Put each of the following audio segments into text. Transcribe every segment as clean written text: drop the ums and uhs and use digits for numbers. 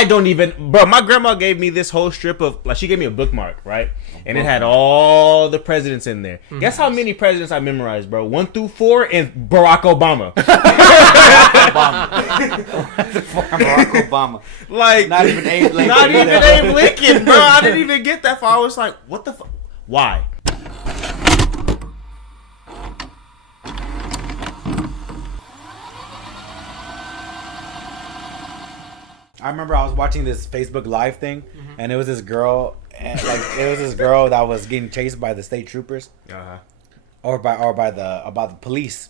I don't even, bro. My grandma gave me this whole strip of, like, she gave me a bookmark, right? And it had all the presidents in there. Mm-hmm. Guess how many presidents I memorized, bro? 1 through 4 and Barack Obama. Barack Obama. Like, not even Abe Lincoln. Not even Abe Lincoln, bro. I didn't even get that far. I was like, what the fuck? Why? I remember I was watching this Facebook Live thing, and it was this girl, that was getting chased by the state troopers, or by the police,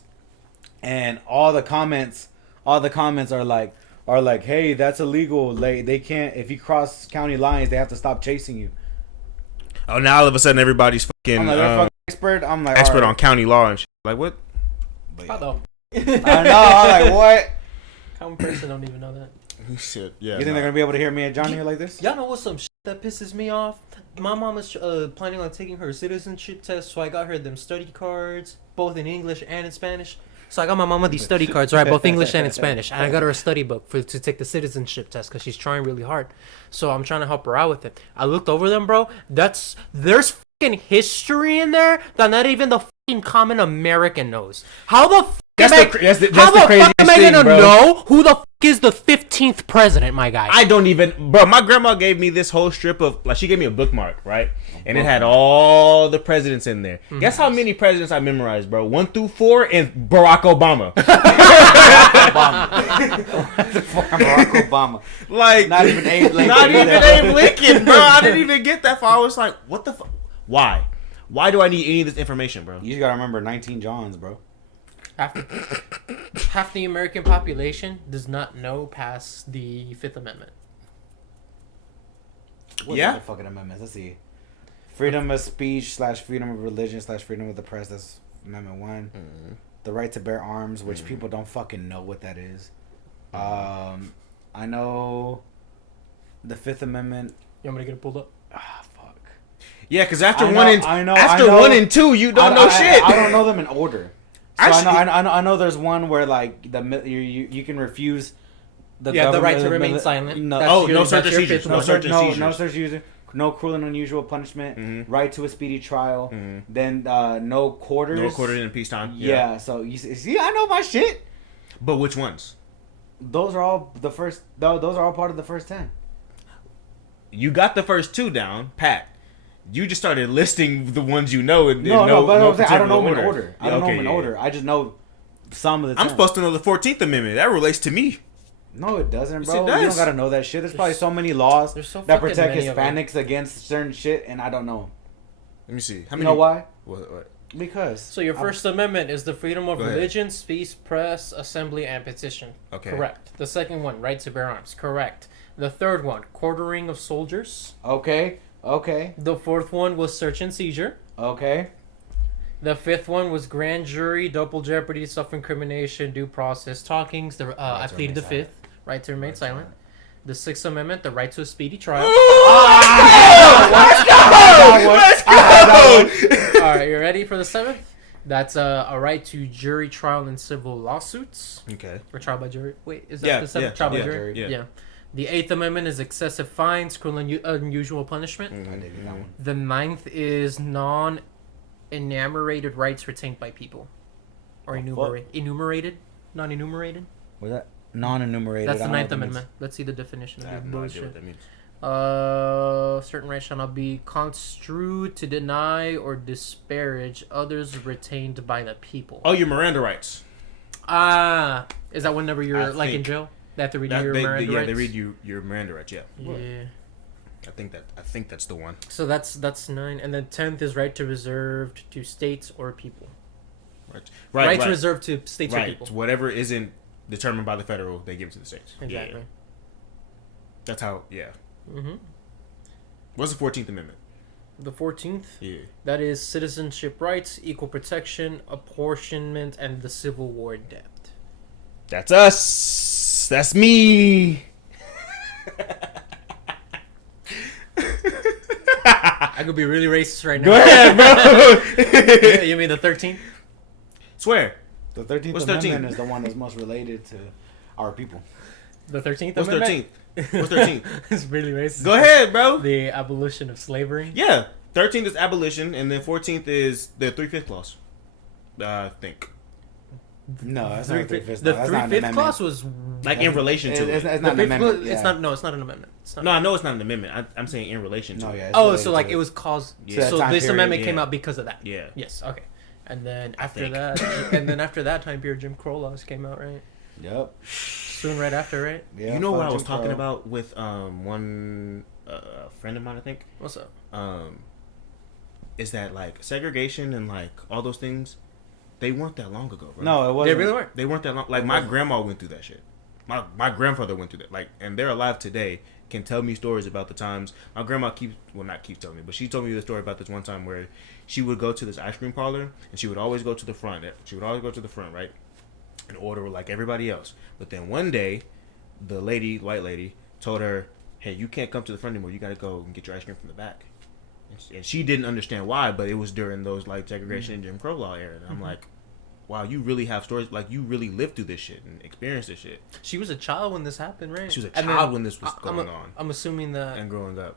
and all the comments are like, hey, that's illegal. They can't, if you cross county lines, they have to stop chasing you. Oh, now all of a sudden everybody's fucking, expert. I'm like expert on county law and shit. Like what? I know. I'm like, what? Common person don't even know that. Shit, yeah. You think they're gonna be able to hear me and Jhonny here like this? Y'all know what's some shit that pisses me off? My mom is planning on taking her citizenship test, so I got her them study cards, both in English and in Spanish. So I got my mama these study cards, right, both English and in Spanish, and I got her a study book to take the citizenship test because she's trying really hard. So I'm trying to help her out with it. I looked over them, bro. There's fucking history in there that not even the fucking common American knows. How the fuck? That's the craziest am I gonna thing, know who the fuck is the 15th president, my guy? I don't even, bro. My grandma gave me this whole strip of, like, she gave me a bookmark, right? And it had all the presidents in there. Mm-hmm. Guess how many presidents I memorized, bro? 1 through 4 and Barack Obama. Barack Obama. Like, not even Abe Lincoln. Not even Abe Lincoln, bro. I didn't even get that far. I was like, what the fuck? Why? Why do I need any of this information, bro? You just gotta remember 19 Johns, bro. Half the American population does not know past the Fifth Amendment. What are the fucking amendments? Let's see. Freedom of speech / freedom of religion / freedom of the press. That's Amendment 1. Mm-hmm. The right to bear arms, which people don't fucking know what that is. I know the Fifth Amendment. You want me to get it pulled up? Ah, fuck. Yeah, because after 1 and 2, you don't know shit. I don't know them in order. So I know there's one where like you can refuse the right to remain silent. No search or seizure. No search or seizure. No cruel and unusual punishment. Mm-hmm. Right to a speedy trial. Mm-hmm. Then no quarters. No quarters in peacetime. Yeah. So you see, I know my shit. But which ones? Those are all the first. Those are all part of the first 10. You got the first 2 down, Pat. You just started listing the ones you know. And but I don't know them in order. I don't know them in order. I just know some of the 10. I'm supposed to know the 14th Amendment. That relates to me. No, it doesn't, bro. Yes, it does. You don't gotta know that shit. There's probably so many laws that protect Hispanics against certain shit, and I don't know them. Let me see. How many? You know why? What? Because. So your First Amendment is the freedom of religion, speech, press, assembly, and petition. Okay. Correct. The second one, right to bear arms. Correct. The third one, quartering of soldiers. Okay. The fourth one was search and seizure. Okay. The fifth one was grand jury, double jeopardy, self-incrimination, due process, talkings. I pleaded the fifth, right to remain silent. The Sixth Amendment, the right to a speedy trial. Let's go! All right, you ready for the seventh? That's a right to jury trial in civil lawsuits. Okay. Or trial by jury. Wait, is that the seventh? Trial by jury? Yeah. The Eighth Amendment is excessive fines, cruel and unusual punishment. Mm-hmm. The ninth is non-enumerated rights retained by people. Or enumerated? Non-enumerated? What's that? Non-enumerated. That's the Ninth Amendment. Let's see the definition of that. I have no idea what that means. Certain rights shall not be construed to deny or disparage others retained by the people. Oh, your Miranda rights. Is that whenever you're in jail? They have to read your Miranda rights? Yeah, they read you your Miranda rights, yeah. Yeah. I think that's the one. So that's 9. And then 10th is right to reserved to states or people. Right to reserve to states or people. Whatever isn't determined by the federal, they give it to the states. Exactly. Yeah. That's how, yeah. Mm-hmm. What's the 14th Amendment? The 14th? Yeah. That is citizenship rights, equal protection, apportionment, and the Civil War debt. That's us. That's me. I could be really racist right now. Go ahead, bro. You mean the 13th? Swear. The 13th Amendment is the one that's most related to our people. The 13th What's Amendment? 13th? What's 13th? It's really racist. Go ahead, bro. The abolition of slavery. Yeah. 13th is abolition, and then 14th is the 3/5 clause. I think. No, that's not a three-fifths. The That's not an 3/5 amendment. clause was like in relation to It's it. not an the amendment. fifth, Yeah. it's not. No, it's not an amendment. It's not. No, I know it's not an amendment. I'm saying in relation to No, it. yeah. it's Oh, related so to like it was caused. Yeah. So Time this period, amendment came yeah. out because of that. Yeah. Yes. Okay. And then after think. that, and then after that time period, Jim Crow laws came out, right? Yep. Soon right after, right? Yeah, You know what I fuck was Jim talking Crow. about with one friend of mine, I think. What's up? Is that like segregation and like all those things? They weren't that long ago, bro. No, it They wasn't. really weren't. They weren't that long. Like my grandma went through that shit. My grandfather went through that. Like, and they're alive today. Can tell me stories about the times my grandma not keeps telling me, but she told me the story about this one time where she would go to this ice cream parlor and she would always go to the front. She would always go to the front, right, and order like everybody else. But then one day, the white lady, told her, "Hey, you can't come to the front anymore. You got to go and get your ice cream from the back." And she didn't understand why, but it was during those like segregation and Jim Crow law era. And I'm like, wow, you really have stories, like you really lived through this shit and experienced this shit. She was a child when this happened, right? She was a And child then when this was going on I'm assuming that. and growing up.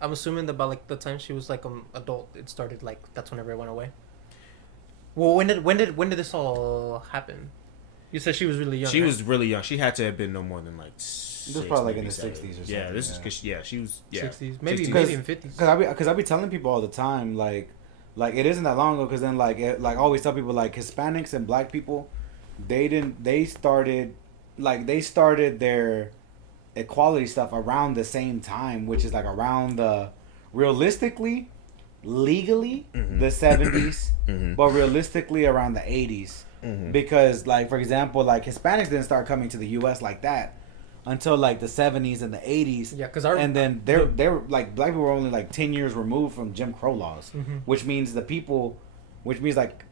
I'm assuming that by like the time she was like an adult, it started like that's whenever it went away. Well, when did this all happen? You said she was really young. She right? was really young. She had to have been no more than like This was probably like in the 60s or something. Yeah, this is because she was 60s, maybe 60s. maybe in 50s. Because I be telling people all the time, like it isn't that long ago. Because then like I always tell people like Hispanics and Black people, they started their equality stuff around the same time, which is like around the realistically, legally the 70s, but realistically around the 80s. Because like for example, like Hispanics didn't start coming to the U.S. like that until like the 70s and the 80s. Yeah, because and then they're like Black people were only like 10 years removed from Jim Crow laws, which means like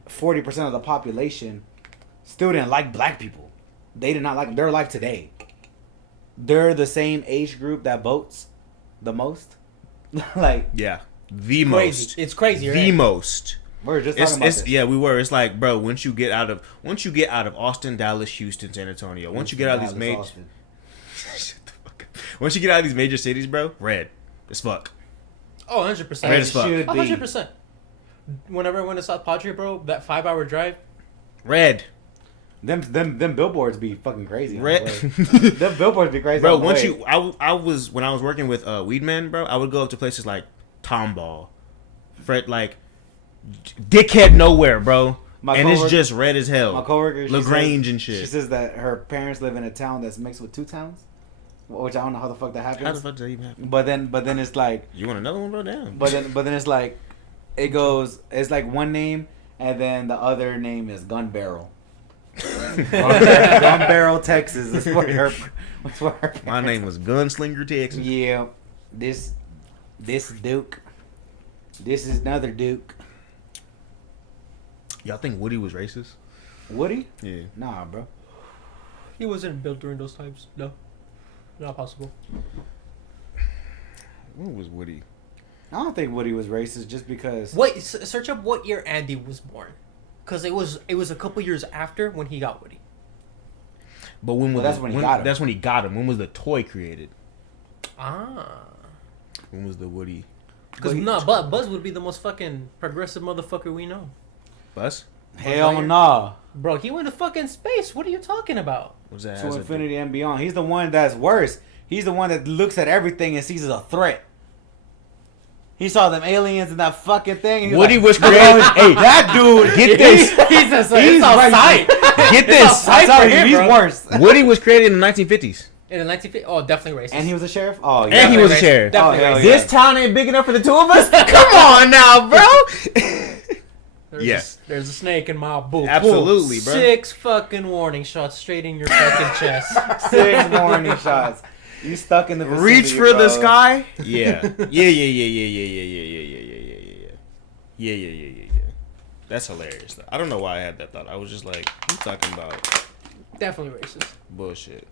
40% of the population still didn't like Black people. They did not like them. They're alive today. They're the same age group that votes the most. Like the crazy. most. It's crazy, right? The most. We're just talking about this. Yeah, we were. It's like, bro, once you get out of Austin, Dallas, Houston, San Antonio, once you get out of these major shut the fuck up. Once you get out of these major cities, bro, red as fuck. Oh, 100%. Red as fuck. 100%. Whenever I went to South Padre, bro, that 5-hour drive. Red. Them billboards be fucking crazy. Red. Them billboards be crazy. Bro, once I was when I was working with Weedman, bro, I would go up to places like Tomball, Fred, like Dickhead Nowhere, bro. And it's just red as hell. My coworker, LaGrange and shit. She says that her parents live in a town that's mixed with 2 towns, which I don't know how the fuck that happens. How the fuck does that even happen? But then it's like, You want another one, bro? Damn. but then it's like, it's like one name and then the other name is Gun Barrel. Gun Barrel, Texas. That's where her My name was Gunslinger Texas. Yeah, this Duke. This is another Duke. Y'all think Woody was racist? Woody? Yeah. Nah, bro. He wasn't built during those times. No. Not possible. When was Woody? I don't think Woody was racist just because. Wait, search up what year Andy was born. Because it was a couple years after when he got Woody. But when was that's when he got him. That's when he got him. When was the toy created? Ah. When was the Woody? Because but Buzz would be the most fucking progressive motherfucker we know. Buzz? Hell nah. Bro, he went to fucking space. What are you talking about? What's that? To infinity and beyond. He's the one that's worse. He's the one that looks at everything and sees as a threat. He saw them aliens in that fucking thing. And Woody like, was created. Hey, that dude. Get this. He's outside. Get this. I'm telling you, he's worse. Woody was created in the 1950s. In the 1950s? Oh, definitely racist. And he was a sheriff? Oh, yeah. And he was a racist. sheriff. Definitely Oh, hell racist. yeah. This town ain't big enough for the two of us? Come on now, bro. Yes. There's a snake in my boot. Absolutely, bro. 6 fucking warning shots straight in your fucking chest. 6 warning shots. You stuck in the vicinity, Reach for bro. the sky? Yeah. Yeah. That's hilarious. Though. I don't know why I had that thought. I was just like, I'm talking about Definitely racist. bullshit.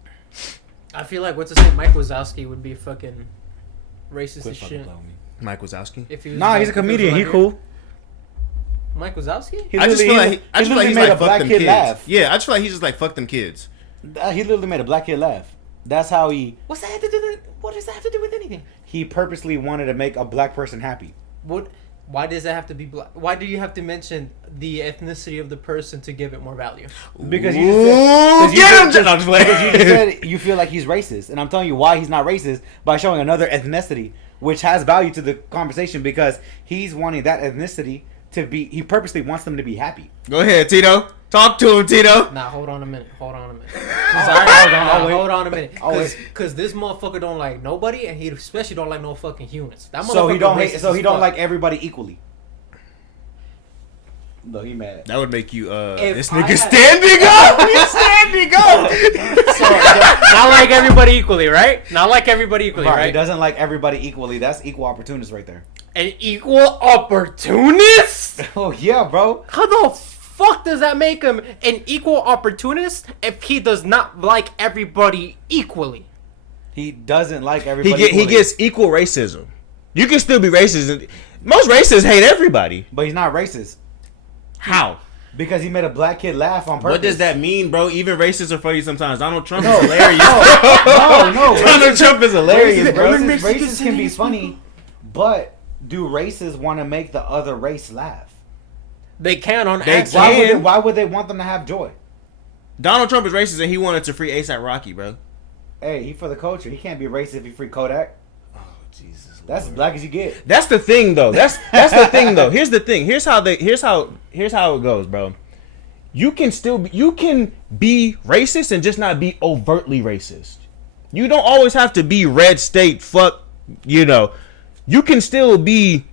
I feel like, what's his name? Mike Wazowski would be fucking racist Quit as fucking shit. blowing me. Mike Wazowski? If he was Nah, he's a if he was comedian. He like- cool. Mike Wazowski? He I just feel literally- like he he's made like a fuck black them kid kids. laugh. Yeah, I just feel like he's just like fuck them kids. He literally made a black kid laugh. That's how he. What's that have to do? What does that have to do with anything? He purposely wanted to make a black person happy. What? Why does it have to be black? Why do you have to mention the ethnicity of the person to give it more value? Because you just said you feel like he's racist, and I'm telling you why he's not racist by showing another ethnicity, which has value to the conversation because he's wanting that ethnicity to be. He purposely wants them to be happy. Go ahead, Tito. Talk to him, Tito. Nah, hold on a minute. Hold on a minute. Hold on a minute. Cause this motherfucker don't like nobody, and he especially don't like no fucking humans. That so he don't racist. So he don't like everybody equally. No, he mad. That would make you this nigga standing up. He's standing up. So, not like everybody equally, right? Not like everybody equally, right? He doesn't like everybody equally. That's equal opportunist right there. An equal opportunist? Oh yeah, bro. How the fuck does that make him an equal opportunist if he does not like everybody equally? He doesn't like everybody. He gets equal racism. You can still be racist. Most racists hate everybody. But he's not racist. How? Because he made a black kid laugh on purpose. What does that mean, bro? Even racists are funny sometimes. Donald Trump is hilarious. No. Donald Trump is hilarious, bro. Racists can be funny, but do racists want to make the other race laugh? They can on accident. Why would they want them to have joy? Donald Trump is racist and he wanted to free A$AP Rocky, bro. Hey, he for the culture. He can't be racist if he free Kodak. Oh, Jesus. That's as black as you get. That's the thing, though. That's the thing, though. Here's the thing. Here's how it goes, bro. You can be racist and just not be overtly racist. You don't always have to be red state fuck. You can still be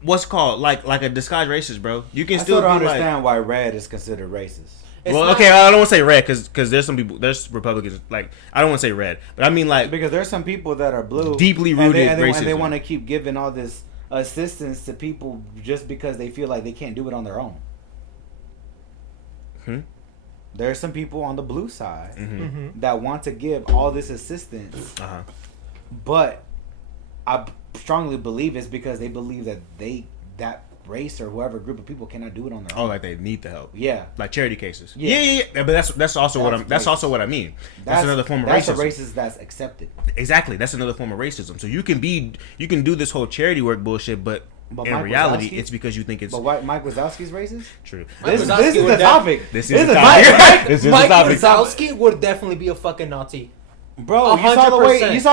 what's called like a disguised racist, bro. You can still don't be understand why red is considered racist. Okay, I don't want to say red because there's some people, there's Republicans, like, I don't want to say red, but I mean, like, because there's some people that are blue, deeply rooted racism, and they want to keep giving all this assistance to people just because they feel like they can't do it on their own. There's some people on the blue side that want to give all this assistance, but I strongly believe it's because they believe that that race or whoever group of people cannot do it on their own. Oh, like they need the help. Yeah, like charity cases. Yeah. But that's also what I mean. That's another form of racism. That's a racist that's accepted. Exactly. That's another form of racism. So you can do this whole charity work bullshit, but in Mike reality, Wazowski, it's because you think it's. But why Mike Wazowski's racist? True. This is the topic. This is the topic. Mike Wazowski would definitely be a fucking Nazi. Bro, you saw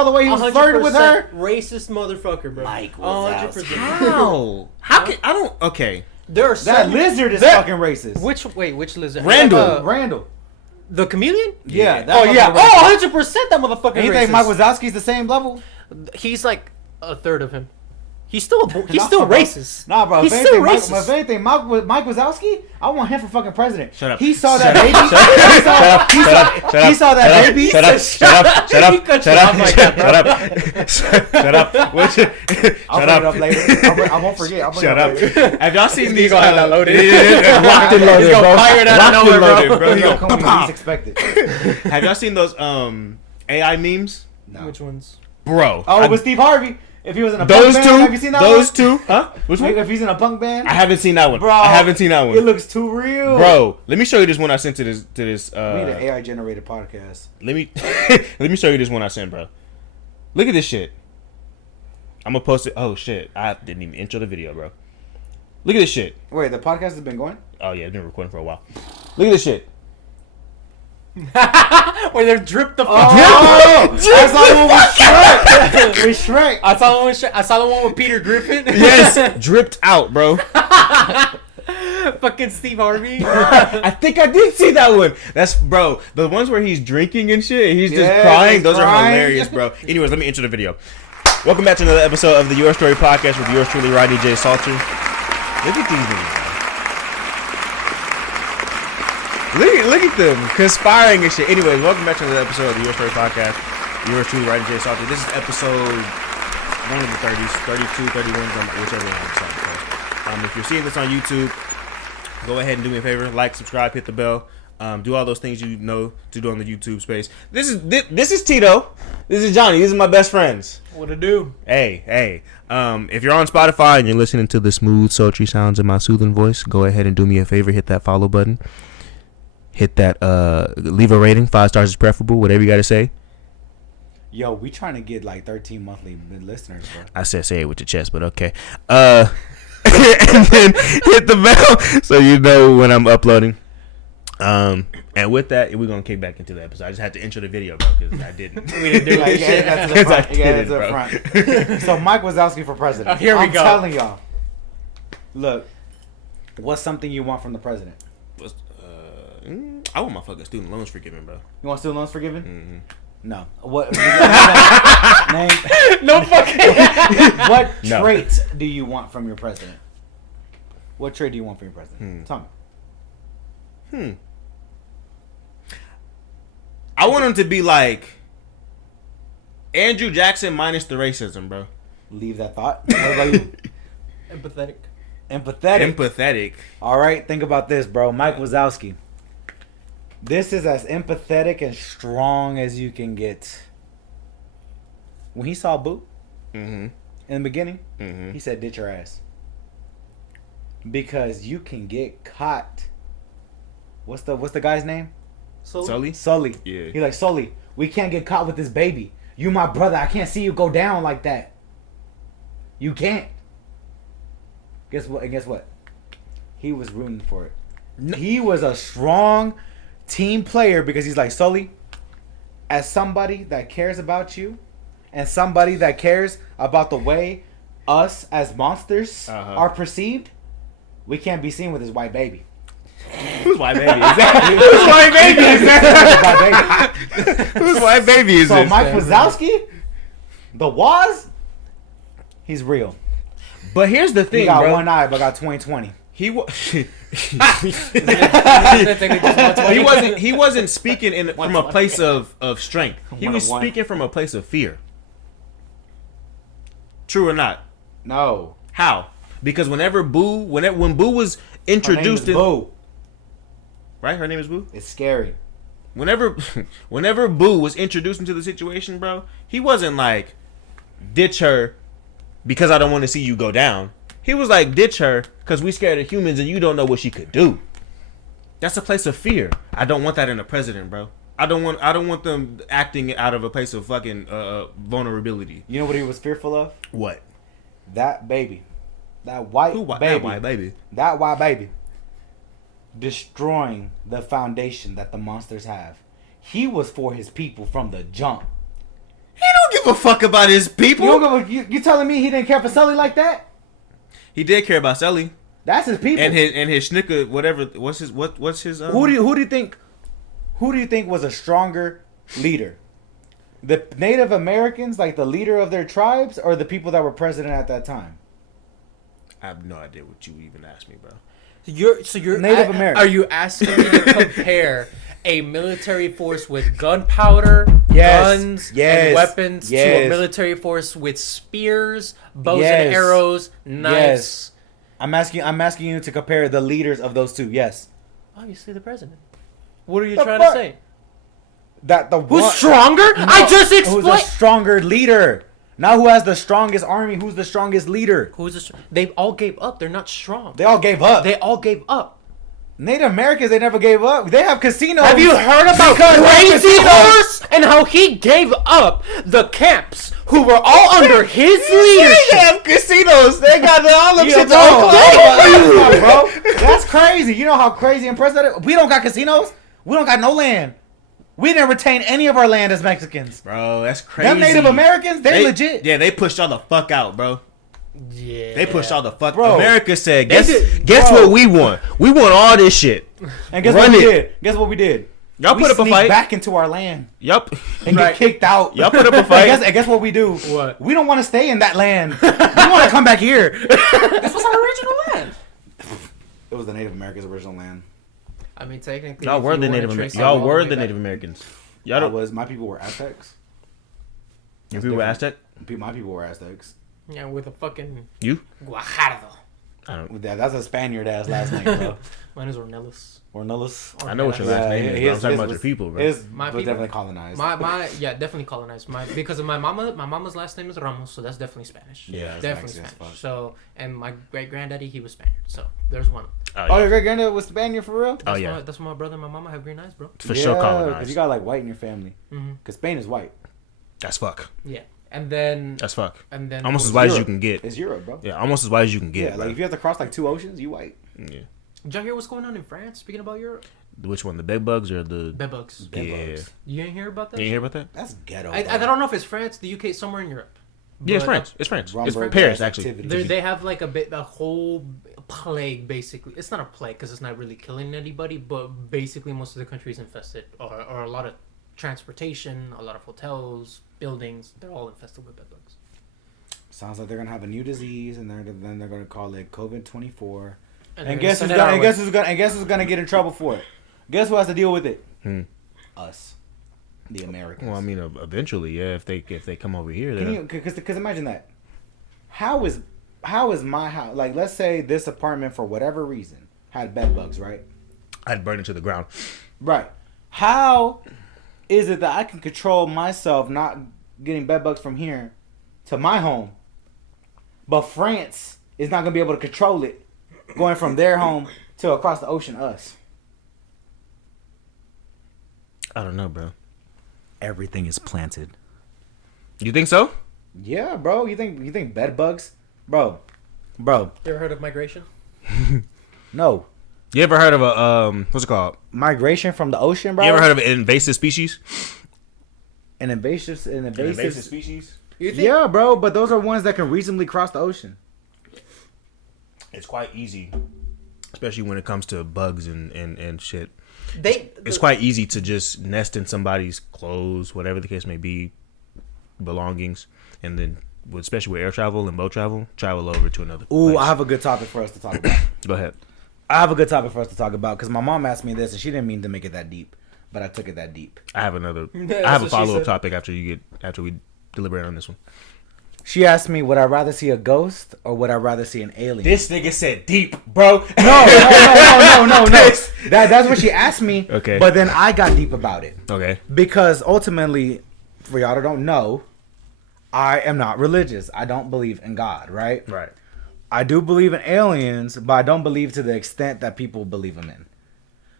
the way he was flirting with her. Racist motherfucker, bro. Mike Wazowski. How can I don't? Okay. There are that lizard is fucking racist. Which lizard? Randall. The chameleon? Yeah. 100% that motherfucker. And you think Mike Wazowski's the same level? He's like a third of him. He's still racist. Nah, bro. He's still racist. If anything, Mike Wazowski, I want him for fucking president. Shut up. He saw that baby. He saw that baby. Shut up. Shut up. I'll bring it up later. I won't forget. Shut up. Have y'all seen these? Locked and loaded. Locked and loaded, bro. Fired out of nowhere, bro. He gonna come when you least expect it. Have y'all seen those AI memes? No. Which ones? Bro. Oh, with Steve Harvey. If he was in a punk band, have you seen that one? Those two? Huh? Which one? If he's in a punk band? I haven't seen that one. Bro, I haven't seen that one. It looks too real. Bro, let me show you this one I sent to this. We need an AI generated podcast. Let me show you this one I sent, bro. Look at this shit. I'm gonna post it. Oh shit! I didn't even intro the video, bro. Look at this shit. Wait, the podcast has been going? Oh yeah, it's been recording for a while. Look at this shit. Where they dripped the fuck. I saw the one with Shrek. I saw the one with Peter Griffin. Yes, dripped out, bro. Fucking Steve Harvey. I think I did see that one. That's bro. The ones where he's drinking and shit. He's just crying. Those are hilarious, bro. Anyways, let me intro the video. Welcome back to another episode of the YourStory podcast with yours truly, Rodney J. Salter. Look at these niggas. Look at them conspiring and shit. Anyways, welcome back to another episode of the YourStory podcast. Yours truly, Rodney J. Salter. This is episode one of the 30s, 32, 31, whichever one. If you're seeing this on YouTube, go ahead and do me a favor, like, subscribe, hit the bell, do all those things you know to do on the YouTube space. This is Tito. This is Jhonny. These are my best friends. What to do? Hey. If you're on Spotify and you're listening to the smooth, sultry sounds of my soothing voice, go ahead and do me a favor, hit that follow button. hit that. Leave a rating. 5 stars is preferable. Whatever you got to say. Yo, we trying to get like 13 monthly listeners, bro. I said say it with your chest, but okay. And then hit the bell so you know when I'm uploading. And with that, we're gonna kick back into the episode. I just had to intro the video, bro, because I didn't. We didn't do Like, this shit. yeah, to the front. So Mike Wazowski for president. Here we go. I'm telling y'all. Look, what's something you want from the president? I want my fucking student loans forgiven, bro. You want student loans forgiven? Mm-hmm. No. What? Name. No fucking. What traits do you want from your president? What trait do you want from your president? Tell me. I want him to be like Andrew Jackson minus the racism, bro. Leave that thought. What about you? Empathetic. All right, think about this, bro. Mike Wazowski. This is as empathetic and strong as you can get. When he saw Boo in the beginning, he said, ditch your ass. Because you can get caught. What's the guy's name? Sully. Yeah. He's like, Sully, we can't get caught with this baby. You my brother. I can't see you go down like that. You can't. Guess what? He was rooting for it. No. He was a strong team player because he's like, Sully, as somebody that cares about you and somebody that cares about the way us as monsters are perceived, we can't be seen with his white baby. Whose white baby is that? Whose white baby is so this? So Mike Wazowski, the Waz, he's real. But here's the thing, he got bro. one eye, but got 20/20. He wasn't speaking from a place of strength. He was speaking from a place of fear. True or not? No. How? Because when Boo was introduced in Boo. Right? Her name is Boo? It's scary. Whenever Boo was introduced into the situation, bro, he wasn't like, ditch her because I don't want to see you go down. He was like, ditch her because we scared of humans and you don't know what she could do. That's a place of fear. I don't want that in a president, bro. I don't want them acting out of a place of fucking vulnerability. You know what he was fearful of? What? That baby. That white baby. That white baby. Destroying the foundation that the monsters have. He was for his people from the jump. He don't give a fuck about his people. You telling me he didn't care for Sully like that? He did care about Sully. That's his people. And his schnicker, whatever. What's his? Who do you think was a stronger leader? The Native Americans, like the leader of their tribes, or the people that were president at that time? I have no idea what you even asked me, bro. You're Native American. Are you asking me to compare a military force with gunpowder, guns, and weapons to a military force with spears, bows and arrows, knives? Yes. I'm asking you to compare the leaders of those two. Yes. Obviously, the president. What are you trying to say? Who's stronger? No, I just explained. Who's a stronger leader? Now who has the strongest army? Who's the strongest leader? They all gave up. They're not strong. They all gave up. Native Americans, they never gave up. They have casinos. Have you heard about Crazy Horse and how he gave up the camps who were all under his leadership? They have casinos. They got all them shit to bro. That's crazy. You know how crazy and impressed that is? We don't got casinos. We don't got no land. We didn't retain any of our land as Mexicans. Bro, that's crazy. Them Native Americans, they legit. Yeah, they pushed y'all the fuck out, bro. Yeah. They pushed all the fuck. Bro, America said, guess what we want? We want all this shit. And guess what we did? Guess what we did? Y'all put up a fight. Back into our land. Yup. And get kicked out. Y'all put up a fight. And guess what we do? What? We don't want to stay in that land. We want to come back here. This was our original land. It was the Native Americans' original land. I mean, technically, y'all were the Native Americans. Y'all were the Native Americans. My people were Aztecs. Your people were Aztec? My people were Aztecs. Yeah, with a fucking you Guajardo. I don't. That's a Spaniard ass last name, bro. Mine is Ornelas. Ornelas. I know what your last name is. But I'm talking about your people, bro. My people definitely colonized. Yeah, definitely colonized. Because of my mama's last name is Ramos, so that's definitely Spanish. Yeah, definitely Spanish. So, and my great granddaddy, he was Spaniard. So there's one. Oh, your great granddad was Spaniard for real? That's why my brother and my mama have green eyes, bro. For sure, colonized. Because you got like white in your family. Mm-hmm. Because Spain is white. That's fuck. Yeah. And then that's fuck. And then almost as white as you can get. It's Europe, bro. Yeah, almost as white as you can get. Yeah, like if you have to cross like 2 oceans, you white. Yeah. Did y'all hear what's going on in France? Speaking about Europe. Which one? The bed bugs or the bed bugs? Yeah. You ain't hear about that? You ain't hear about that? That's ghetto. I don't know if it's France, the UK, somewhere in Europe. Yeah, it's France. It's France. It's Paris, actually. They have like a whole plague, basically. It's not a plague because it's not really killing anybody, but basically most of the country is infested, or a lot of transportation, a lot of hotels, buildings. They're all infested with bed bugs. Sounds like they're gonna have a new disease, and then they're gonna call it COVID-24. And guess who's gonna get in trouble for it? Guess who has to deal with it? Us, the Americans. Well, I mean, eventually, yeah. If they come over here, because imagine that. How is my house? Like, let's say this apartment for whatever reason had bed bugs, right? I'd burn it to the ground. Right. How is it that I can control myself not getting bed bugs from here to my home, but France is not gonna be able to control it going from their home to across the ocean, us? I don't know, bro. Everything is planted. You think so? Yeah, bro. You think bed bugs, bro? You ever heard of migration? No. You ever heard of a what's it called? Migration from the ocean, bro. You ever heard of an invasive species? An invasive species? Yeah, bro. But those are ones that can reasonably cross the ocean. It's quite easy, especially when it comes to bugs and shit. It's quite easy to just nest in somebody's clothes, whatever the case may be, belongings, and then, especially with air travel and boat travel over to another place. I have a good topic for us to talk about. Go ahead. I have a good topic for us to talk about because my mom asked me this and she didn't mean to make it that deep, but I took it that deep. I have a follow-up topic after we deliberate on this one. She asked me, would I rather see a ghost or would I rather see an alien? This nigga said deep, bro. No. That's what she asked me. Okay. But then I got deep about it. Okay. Because ultimately, for y'all that don't know, I am not religious. I don't believe in God, right? Right. I do believe in aliens, but I don't believe to the extent that people believe them in.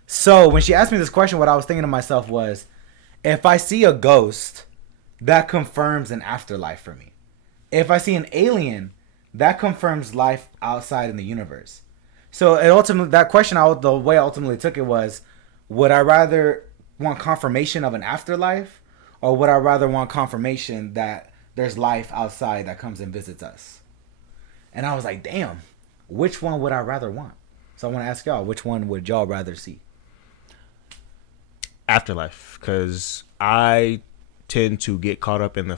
So when she asked me this question, what I was thinking to myself was, if I see a ghost, that confirms an afterlife for me. If I see an alien, that confirms life outside in the universe. So that question, the way I ultimately took it was, would I rather want confirmation of an afterlife, or would I rather want confirmation that there's life outside that comes and visits us? And I was like, damn, which one would I rather want? So I want to ask y'all, which one would y'all rather see? Afterlife, because I tend to get caught up in the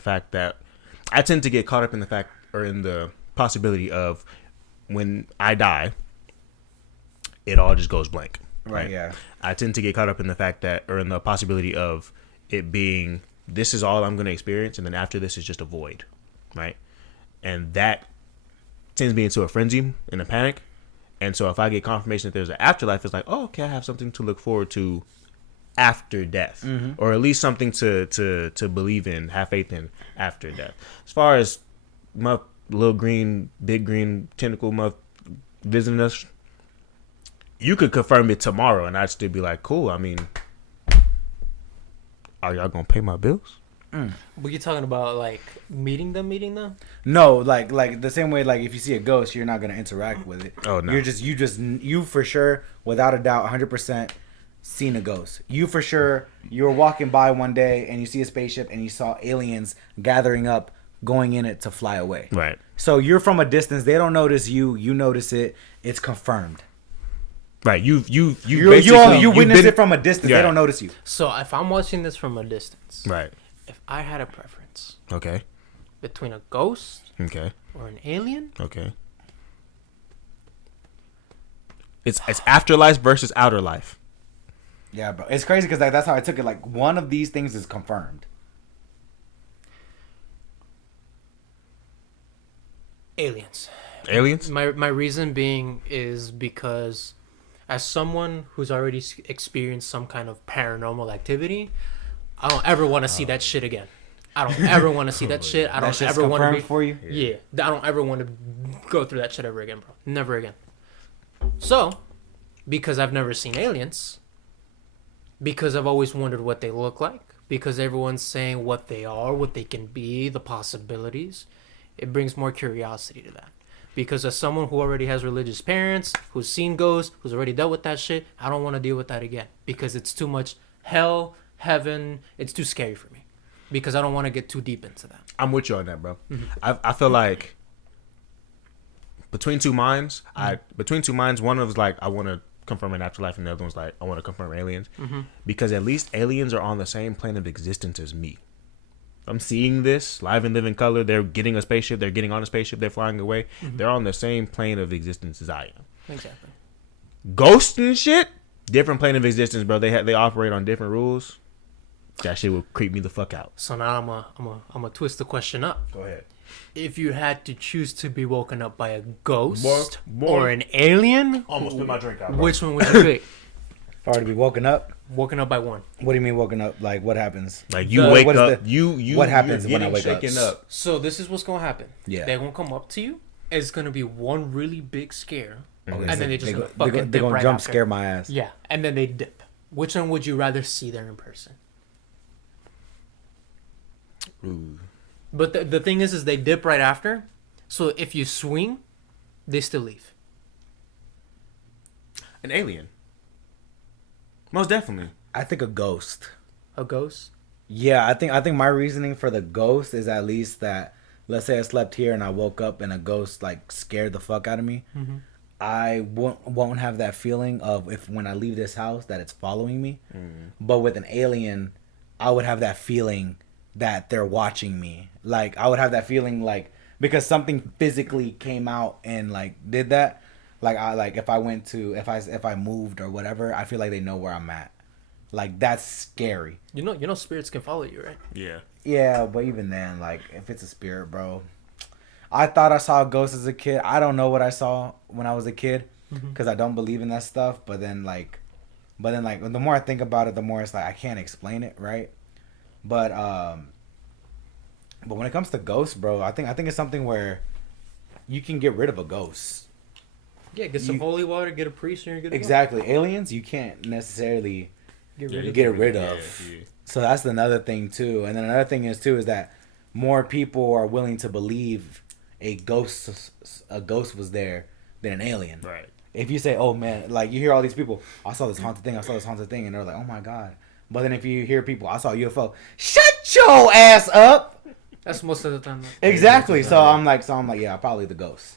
possibility of when I die, it all just goes blank. Right. Yeah. I tend to get caught up in the fact that, or in the possibility of it being, this is all I'm going to experience, and then after this is just a void, right? And that sends me into a frenzy and a panic. And so if I get confirmation that there's an afterlife, it's like, oh, okay, I have something to look forward to after death, or at least something to believe in, have faith in after death. As far as my little big green tentacle muff visiting us, you could confirm it tomorrow, and I'd still be like, cool. I mean, are y'all gonna pay my bills? Were you talking about like meeting them? No, like the same way, like if you see a ghost, you're not gonna interact with it. Oh no, you for sure, without a doubt, 100%. Seen a ghost. You for sure, you were walking by one day and you see a spaceship and you saw aliens gathering up, going in it to fly away. Right. So you're from a distance. They don't notice you. You notice it. It's confirmed. Right. You witness it from a distance. Yeah. They don't notice you. So if I'm watching this from a distance, right. If I had a preference, okay, between a ghost, okay, or an alien, okay, it's afterlife versus outer life. Yeah, bro. It's crazy because that's how I took it. Like, one of these things is confirmed. Aliens. Aliens? My reason being is because, as someone who's already experienced some kind of paranormal activity, I don't ever want to see that shit again. I don't ever want to see that shit. I don't ever want to be for you. Yeah, I don't ever want to go through that shit ever again, bro. Never again. So, because I've never seen aliens, because I've always wondered what they look like, because everyone's saying what they are, what they can be, the possibilities, it brings more curiosity to that. Because as someone who already has religious parents, who's seen ghosts, who's already dealt with that shit, I don't want to deal with that again. Because it's too much hell, heaven, it's too scary for me. Because I don't want to get too deep into that. I'm with you on that, bro. I feel like between two minds, one of us like, I want to confirm an afterlife, and the other one's like, I want to confirm aliens. Because at least aliens are on the same plane of existence as me. I'm seeing this live and live in color. They're getting a spaceship. They're getting on a spaceship. They're flying away. They're on the same plane of existence as I am. Exactly. Ghosts and shit, different plane of existence, bro. They operate on different rules. That shit will creep me the fuck out. So now I'm gonna twist the question up. Go ahead. If you had to choose to be woken up by a ghost More. or an alien, Almost spit my drink out, bro. which one would you pick? If I were to be woken up, Woken up by one. what do you mean woken up? Like what happens? Like you wake what is up, the- what happens you're when I getting wake up? shaken up? So this is what's gonna happen. Yeah. They're gonna come up to you. It's gonna be one really big scare, Okay, and then they just go- gonna fucking they're dip gonna right jump after. scare my ass. Yeah, and then they dip. Which one would you rather see there in person? Ooh. But the thing is they dip right after. So if you swing, they still leave. An alien. Most definitely. I think a ghost. A ghost. Yeah, I think my reasoning for the ghost is at least that, let's say I slept here and I woke up and a ghost like scared the fuck out of me. I won't have that feeling of if when I leave this house that it's following me. But with an alien, I would have that feeling that they're watching me. Like I would have that feeling like because something physically came out and like did that. Like if I moved or whatever, I feel like they know where I'm at. Like that's scary. You know, spirits can follow you, right? Yeah. Yeah, but even then, like if it's a spirit, bro. I thought I saw a ghost as a kid. I don't know what I saw when I was a kid because I don't believe in that stuff. But then like the more I think about it, the more it's like I can't explain it, right? But when it comes to ghosts, bro, I think it's something where you can get rid of a ghost. Yeah, get some holy water, get a priest, and you're good. Exactly. Aliens, you can't necessarily get rid of. Yeah. So that's another thing too. And then another thing is that more people are willing to believe a ghost was there than an alien. Right. If you say, "Oh man," like you hear all these people, "I saw this haunted thing. I saw this haunted thing," and they're like, "Oh my god." But then if you hear people, "I saw a UFO," shut your ass up. That's most of the time. Exactly. So I'm like, yeah, probably the ghost.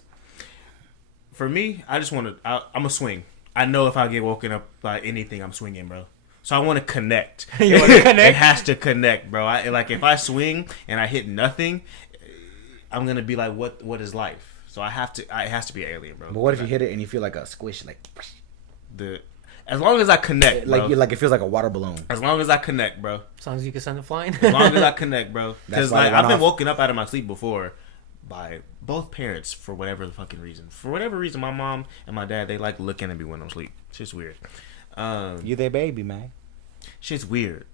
For me, I just want to. I'm a swing. I know if I get woken up by anything, I'm swinging, bro. So I want to connect. You want to connect? It has to connect, bro. Like if I swing and I hit nothing, I'm gonna be like, what is life? So I have to. It has to be an alien, bro. But what if you hit it and you feel like a squish, like as long as I connect, bro. like it feels like a water balloon. As long as I connect, bro. As long as you can send it flying. As long as I connect, bro. Because why like it I've went been off. woken up out of my sleep before by both parents for whatever the fucking reason. For whatever reason, my mom and my dad, they like looking at me when I'm asleep. It's just weird. You their baby, man. Shit's weird.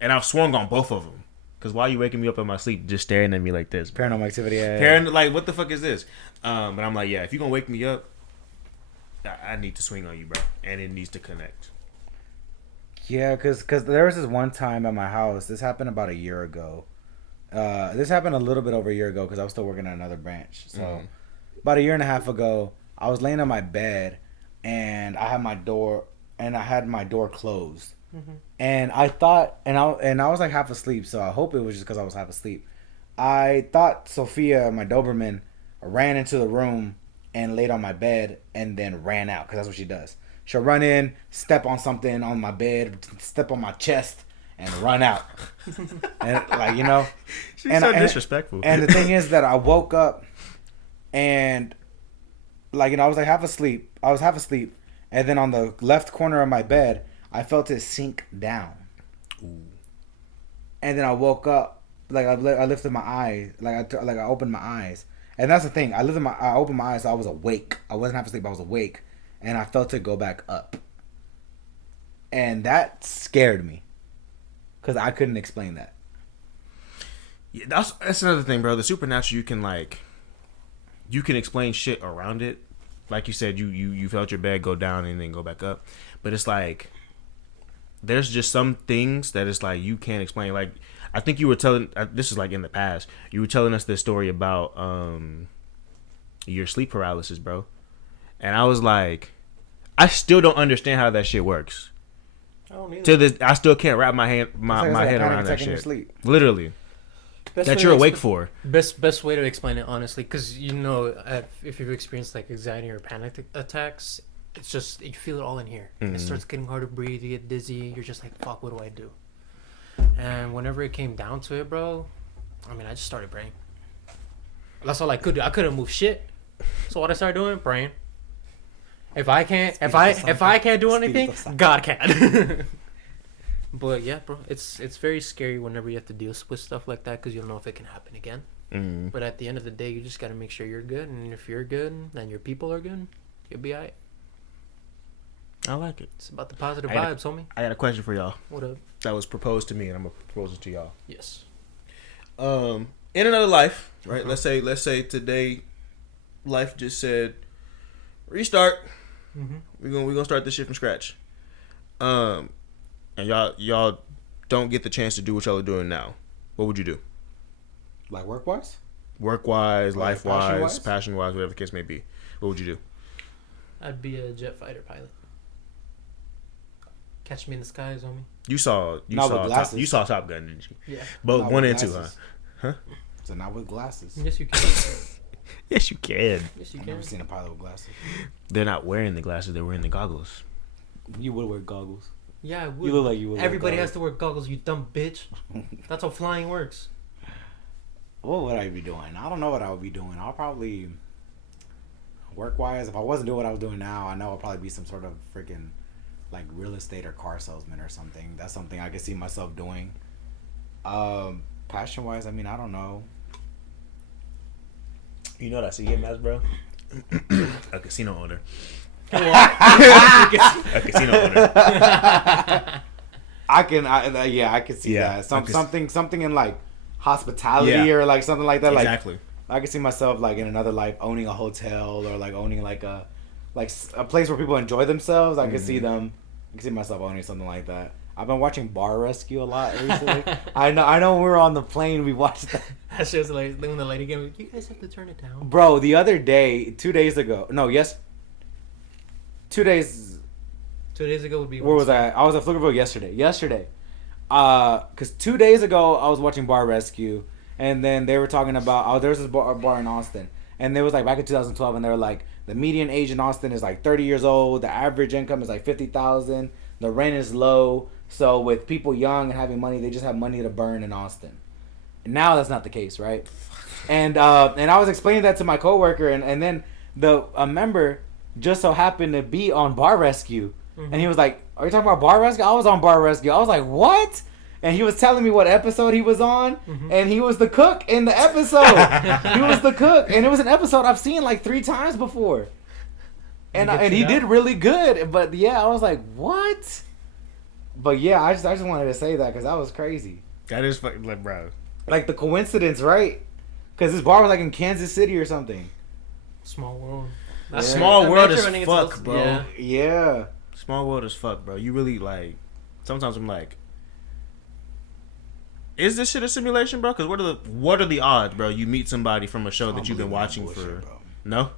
And I've swung on both of them. Because why you waking me up in my sleep just staring at me like this? Bro? Paranormal activity. Yeah. Like, what the fuck is this? But I'm like, yeah, if you're going to wake me up, I need to swing on you, bro. And it needs to connect. Yeah, because there was this one time at my house. This happened about a year ago. This happened a little bit over a year ago because I was still working at another branch. So about a year and a half ago, I was laying on my bed and I had my door closed. And I thought, and I was like half asleep, so I hope it was just because I was half asleep. I thought Sophia, my Doberman, ran into the room and laid on my bed and then ran out because that's what she does. She'll run in, step on something on my bed, step on my chest, and run out. And like, you know, She's so disrespectful. And the thing is that I woke up and like, you know, I was half asleep, and then on the left corner of my bed I felt it sink down. Ooh. And then I woke up, like I lifted my eyes, like I opened my eyes, And that's the thing. I opened my eyes, so I was awake. I wasn't half asleep. I was awake, and I felt it go back up, and that scared me, because I couldn't explain that. Yeah, that's another thing, bro. The supernatural, you can explain shit around it. Like you said, you felt your bed go down and then go back up, but it's like there's just some things that it's like you can't explain. Like I think you were telling this is like in the past. You were telling us this story about your sleep paralysis, bro, and I was like, I still don't understand how that shit works. I don't either. To this, I still can't wrap my head around that shit. Sleep. Literally. That you're awake for. Best way to explain it, honestly, because if you've experienced like anxiety or panic attacks, it's just you feel it all in here. Mm-hmm. It starts getting hard to breathe. You get dizzy. You're just like, fuck, what do I do? And whenever it came down to it, bro, I mean, I just started praying. That's all I could do. I couldn't move shit. So what I started doing, praying. If I can't do anything, God can. But yeah, bro, it's very scary whenever you have to deal with stuff like that because you don't know if it can happen again. Mm-hmm. But at the end of the day, you just gotta make sure you're good, and if you're good and your people are good, you'll be alright. I like it. It's about the positive vibes, homie. I got a question for y'all. What up? That was proposed to me, and I'm gonna propose it to y'all. Yes. In another life, right? Mm-hmm. Let's say today, life just said, restart. Mm-hmm. We're gonna start this shit from scratch. And y'all don't get the chance to do what y'all are doing now. What would you do? Like work-wise? Work-wise, life-wise, passion-wise, whatever the case may be. What would you do? I'd be a jet fighter pilot. Catch me in the skies, homie. You saw Top Gun, didn't you? Yeah. Both not 1 and 2, huh? So not with glasses. Yes, you can. Yes, you can. Yes, you I've can. never seen a pilot with glasses. They're not wearing the glasses. They're wearing the goggles. You would wear goggles. Yeah, I would. You look like you would. Everybody has to wear goggles, you dumb bitch. That's how flying works. What would I be doing? I don't know what I would be doing. I'll probably, work-wise, if I wasn't doing what I was doing now, I know I'd probably be some sort of freaking, like, real estate or car salesman or something. That's something I could see myself doing. Passion-wise, I mean, I don't know. You know what I see him as, bro? A casino owner. A casino owner. I can see that. Something in like hospitality or like something like that. Exactly. Like I can see myself like in another life owning a hotel or like owning like a place where people enjoy themselves. I can see myself owning something like that. I've been watching Bar Rescue a lot recently. I know when we were on the plane, we watched that. That show's like when the lady came, you guys have to turn it down. Bro, the other day, 2 days ago. No, yes. 2 days. 2 days ago would be. Where was I? I was at Pflugerville yesterday. Because 2 days ago I was watching Bar Rescue, and then they were talking about there's this bar in Austin, and it was like back in 2012, and they were like the median age in Austin is like 30 years old. The average income is like $50,000. The rent is low. So with people young and having money, they just have money to burn in Austin. Now that's not the case, right? And I was explaining that to my coworker, and then a member just so happened to be on Bar Rescue. Mm-hmm. And he was like, are you talking about Bar Rescue? I was on Bar Rescue. I was like, what? And he was telling me what episode he was on. Mm-hmm. And he was the cook in the episode. He was the cook. And it was an episode I've seen like 3 times before. And he did really good. But yeah, I was like, what? But yeah, I just wanted to say that because that was crazy. That is fucking, like, bro. Like the coincidence, right? Because this bar was like in Kansas City or something. Small world. Yeah. Small world as fuck, bro. Yeah. Small world as fuck, bro. You really like. Sometimes I'm like, is this shit a simulation, bro? Because what are the odds, bro? You meet somebody from a show that you've been watching for. Bro. No.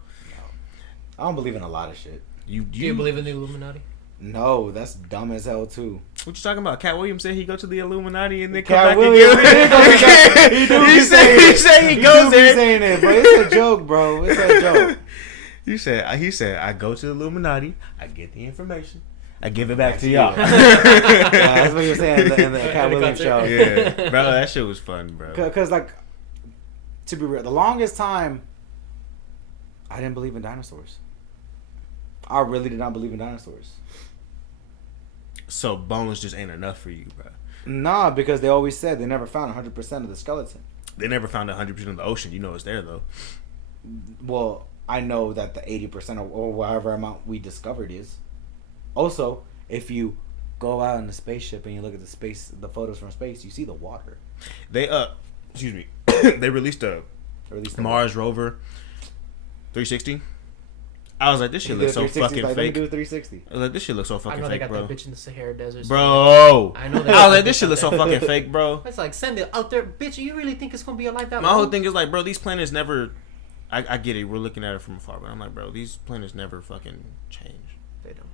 I don't believe in a lot of shit. Do you believe in the Illuminati? No, that's dumb as hell too. What you talking about? Cat Williams said he go to the Illuminati and then Cat come back again. He said he goes there. Saying it, but it's a joke, bro. It's a joke. He said I go to the Illuminati, I get the information, I give it back to y'all. Yeah, that's what you're saying in the Cat Williams show. Yeah, bro, that shit was fun, bro. Because like, to be real, the longest time, I didn't believe in dinosaurs. I really did not believe in dinosaurs. So bones just ain't enough for you, bro. Nah, because they always said they never found 100% of the skeleton. They never found 100% of the ocean. You know it's there though. Well, I know that the 80% or whatever amount we discovered is. Also, if you go out in the spaceship and you look at the photos from space, you see the water. They excuse me, they released a Mars rover 360. I was like, this shit looks so fucking like, fake. Let me do a 360. I was like, this shit looks so fucking I know fake, they got bro. that bitch in the Sahara Desert. Bro, I know. I was like, this shit looks so fucking fake, bro. It's like, send it out there, bitch. You really think it's gonna be alive that My long? whole thing is like, bro, these planets never. I get it. We're looking at it from afar, but I'm like, bro, these planets never fucking change. They don't.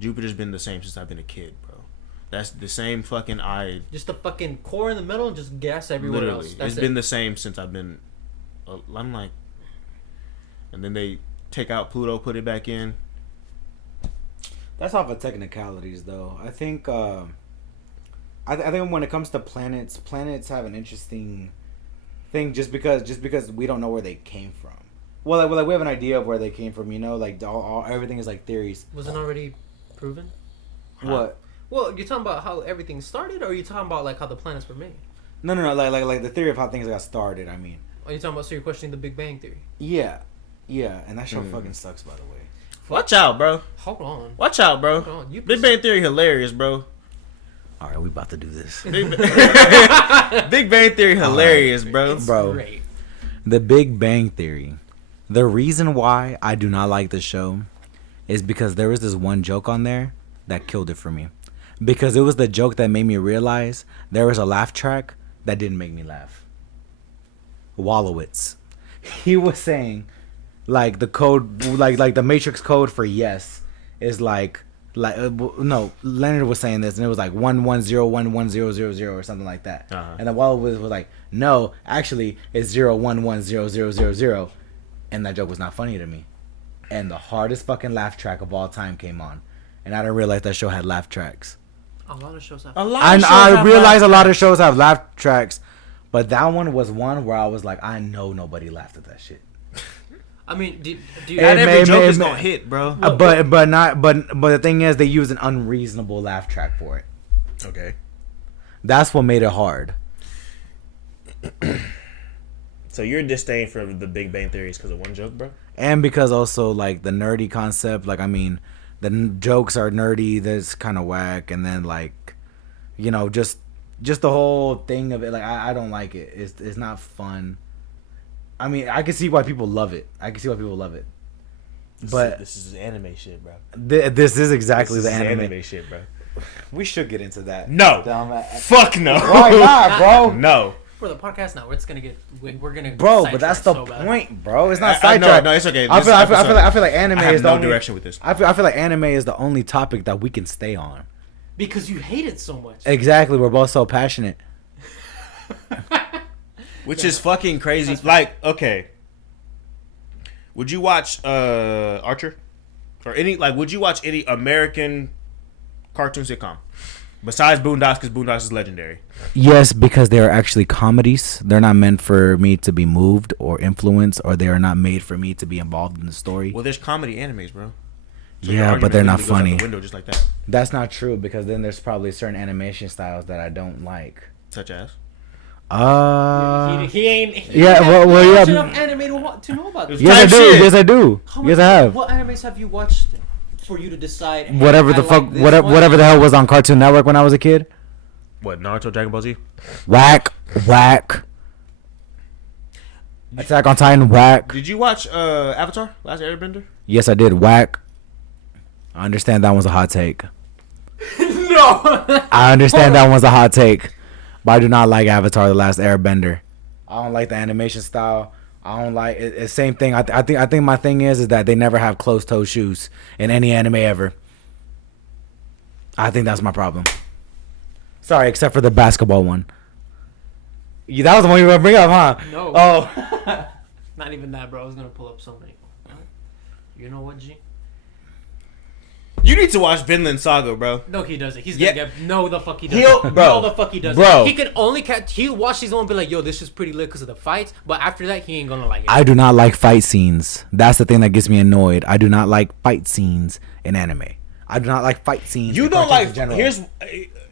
Jupiter's been the same since I've been a kid, bro. That's the same fucking eye. Just the fucking core in the middle, just gas everywhere Literally, else. That's it's been the same since I've been. I'm like, and then they take out Pluto, put it back in. That's off of technicalities, though. I think. I think when it comes to planets have an interesting thing just because we don't know where they came from. Well, like we have an idea of where they came from, you know, like everything is like theories. Wasn't already proven? What? Well, you're talking about how everything started, or are you talking about like how the planets were made? No, like the theory of how things got started. I mean. Are you talking about? So you're questioning the Big Bang Theory? Yeah, and that show fucking sucks, by the way. Watch out, bro. Hold on. Watch out, bro. Hold on. Big Bang Theory hilarious, bro. All right, we about to do this. Big Bang Theory hilarious, bro. Bro, Great. The Big Bang Theory. The reason why I do not like the show is because there was this one joke on there that killed it for me. Because it was the joke that made me realize there was a laugh track that didn't make me laugh. Wallowitz. He was saying, like, the code, like the Matrix code for yes is like no, Leonard was saying this, and it was like 1101100 or something like that. And then Wallowitz was like, no, actually, it's 0110000, and that joke was not funny to me. And the hardest fucking laugh track of all time came on, and I didn't realize that show had laugh tracks. A lot of shows have. I realize a lot of shows have laugh tracks, but that one was one where I was like, I know nobody laughed at that shit. I mean, do you? Not every joke is gonna hit, bro. But the thing is, they use an unreasonable laugh track for it. Okay. That's what made it hard. So your disdain for the Big Bang Theory is because of one joke, bro? And because also, like, the nerdy concept, like, I mean, the jokes are nerdy, that's kind of whack, and then, like, you know, just the whole thing of it, like, I don't like it. It's not fun. I mean, I can see why people love it. But This is anime shit, bro. This is exactly This the is anime shit, bro. We should get into that. No. Fuck no. Why not, bro? No. For the podcast now, it's gonna get. We're gonna. Bro, but that's the point, bro. It's not sidetracked. No, it's okay. I feel like anime is the only direction with this. I feel like anime is the only topic that we can stay on. Because you hate it so much. Exactly, we're both so passionate. Which is fucking crazy. Like, okay. Would you watch Archer? Or would you watch any American cartoon sitcom? Besides Boondocks, because Boondocks is legendary. Yes, because they are actually comedies. They're not meant for me to be moved or influenced, or they are not made for me to be involved in the story. Well, there's comedy animes, bro. So yeah, but they're not goes out funny. the window just like that. That's not true, because then there's probably certain animation styles that I don't like. Such as? He ain't. Yeah, well, yeah. Enough anime to know about this. Yes, I do. Yes, I do. Yes, I have. What animes have you watched for you to decide? Hey, whatever the fuck, whatever the hell was on Cartoon Network when I was a kid. What, Naruto, Dragon Ball Z? Whack. Attack on Titan, whack. Did you watch Avatar, Last Airbender? Yes, I did. Whack. I understand that one's a hot take. No. I understand that one's a hot take. But I do not like Avatar: The Last Airbender. I don't like the animation style. I don't like it. It's same thing. I think my thing is that they never have closed-toe shoes in any anime ever. I think that's my problem. Sorry, except for the basketball one. Yeah, that was the one you were gonna bring up, huh? No. Oh. Not even that, bro. I was gonna pull up so many. You know what, G? You need to watch Vinland Saga, bro. No, he doesn't. He's gonna get. No, the fuck he doesn't. Bro. No, the fuck he doesn't. Bro. He can only catch. He'll watch his own and be like, yo, this is pretty lit because of the fights. But after that, he ain't gonna like it. I do not like fight scenes. That's the thing that gets me annoyed. I do not like fight scenes in anime. I do not like fight scenes. You don't like. in general. Here's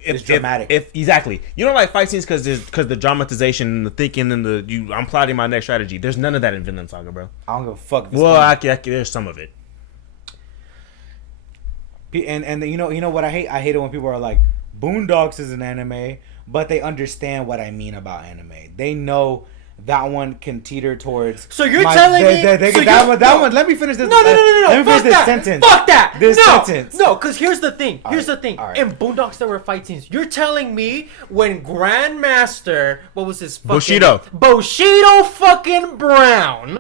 it's dramatic. If exactly, you don't like fight scenes because the dramatization and the thinking and I'm plotting my next strategy. There's none of that in Vinland Saga, bro. I don't give a fuck. Well, there's some of it. And you know what I hate? I hate it when people are like, Boondocks is an anime, but they understand what I mean about anime. They know that one can teeter towards. So you're telling me that one. Let me finish this. No. Let me finish this sentence. Fuck that. This sentence. No, because here's the thing. All right. In Boondocks, there were fight scenes. You're telling me when Grandmaster, what was his fucking Bushido fucking Brown.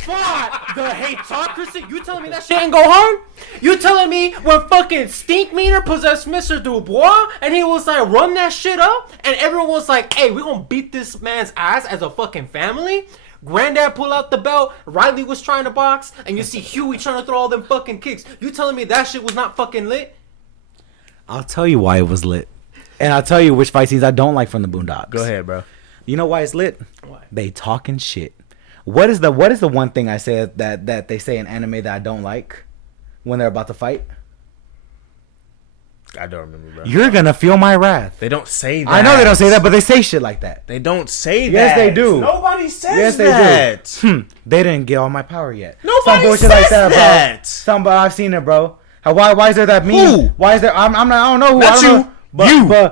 Fought the Hatocracy. You telling me that shit ain't go hard? You telling me when fucking Stink Meaner possessed Mr. Dubois and he was like run that shit up and everyone was like, hey, we gonna beat this man's ass as a fucking family? Granddad pull out the belt, Riley was trying to box, and you see Huey trying to throw all them fucking kicks. You telling me that shit was not fucking lit? I'll tell you why it was lit. And I'll tell you which fight scenes I don't like from the Boondocks. Go ahead, bro. You know why it's lit? Why? They talking shit. What is the one thing I say that they say in anime that I don't like when they're about to fight? I don't remember, bro. You're gonna feel my wrath. They don't say that. I know they don't say that, but they say shit like that. They don't say that. Yes, they do. Nobody says yes, that. They do. They didn't get all my power yet. Nobody says that. Somebody I've seen it, bro. Why is there that meme? Who? Why is there? I don't know who. Not you.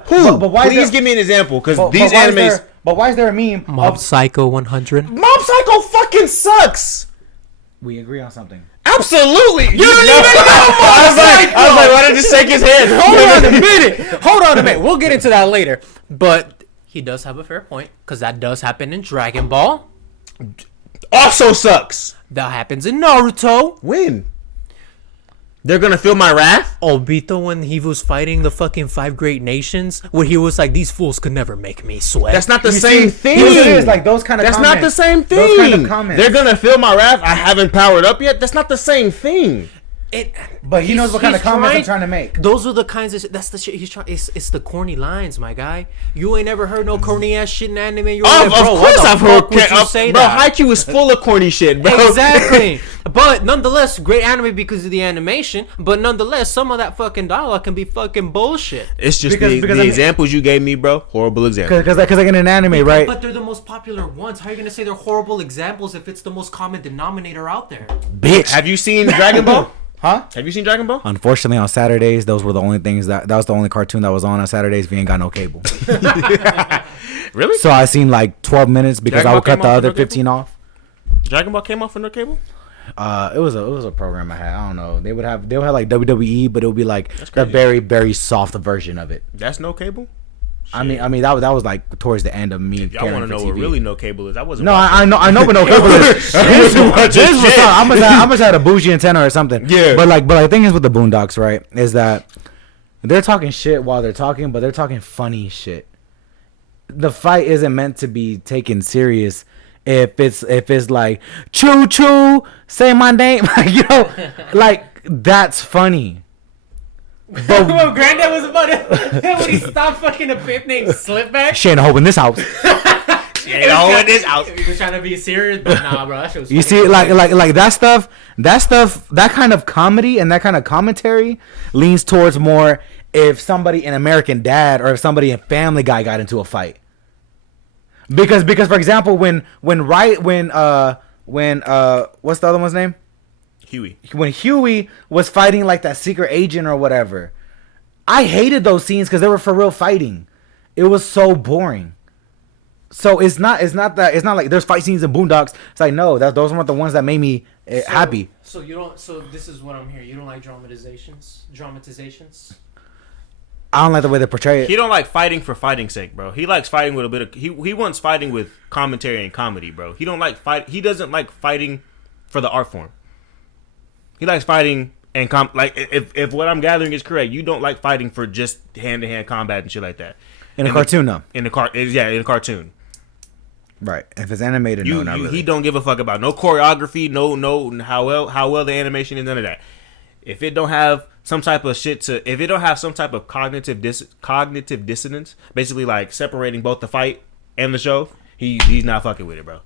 Who? But why? Please give me an example, because these animes. But why is there a meme? Mob Psycho 100. Mob Psycho fucking sucks. We agree on something. Absolutely. You don't even know Mob Psycho. I was like, why did you shake his head? Hold on a minute. We'll get into that later. But he does have a fair point, because that does happen in Dragon Ball. Also sucks. That happens in Naruto. When? They're gonna feel my wrath? Obito, when he was fighting the fucking 5 great nations, where he was like, these fools could never make me sweat. That's not the same thing. It is like those kind of That's comments. not the same thing. Those kind of comments. They're gonna feel my wrath. I haven't powered up yet. That's not the same thing. But he knows what kind of comments I'm trying to make. Those are the kinds of that's the shit he's trying. It's the corny lines, my guy. You ain't never heard no corny ass shit in anime. You're like, bro, of course I've heard. Say bro, that? Haikyuu is full of corny shit, bro. Exactly. But nonetheless, great anime because of the animation. But nonetheless, some of that fucking dialogue can be fucking bullshit. It's just because the examples you gave me, bro. Horrible examples. Because like in an anime, right? But they're the most popular ones. How are you gonna say they're horrible examples if it's the most common denominator out there? Bitch. Have you seen Dragon Ball? Huh? Have you seen Dragon Ball? Unfortunately, on Saturdays, those were the only things that was the only cartoon that was on Saturdays. We ain't got no cable. Really? So I seen like 12 minutes because I would cut the other 15 off. Dragon Ball came off for no cable? It was a program I had. I don't know. They would have like WWE, but it would be like the very, very soft version of it. That's no cable? I mean that was like towards the end of me. If y'all want to know what really no cable is, I wasn't. No, I know what no cable is. I must have a bougie antenna or something. Yeah. But the thing is with the Boondocks, right, is that they're talking shit while they're talking, but they're talking funny shit. The fight isn't meant to be taken serious. If it's like choo choo, say my name, like that's funny. But when Granddad was about to, when he stopped fucking a pimp named Slipback. She ain't a hoe in this house. She ain't a hoe in this house. He was trying to be serious, but nah, bro, that shit was funny. You see, like that stuff, that kind of comedy and that kind of commentary leans towards more if somebody in American Dad or if somebody in Family Guy got into a fight. Because for example, when what's the other one's name? Huey. When Huey was fighting like that secret agent or whatever, I hated those scenes because they were for real fighting. It was so boring. So it's not like there's fight scenes in Boondocks. It's like no, those weren't the ones that made me happy. So you don't. So this is what I'm hearing. You don't like dramatizations. I don't like the way they portray it. He don't like fighting for fighting's sake, bro. He likes fighting with a bit of he wants fighting with commentary and comedy, bro. He doesn't like fighting for the art form. He likes fighting and if what I'm gathering is correct, you don't like fighting for just hand-to-hand combat and shit like that. In a cartoon, no. In a cartoon. Right. If it's animated, no, not really. He don't give a fuck about no choreography, no how well the animation is, none of that. If it don't have some type of cognitive dissonance, basically like separating both the fight and the show, he's not fucking with it, bro.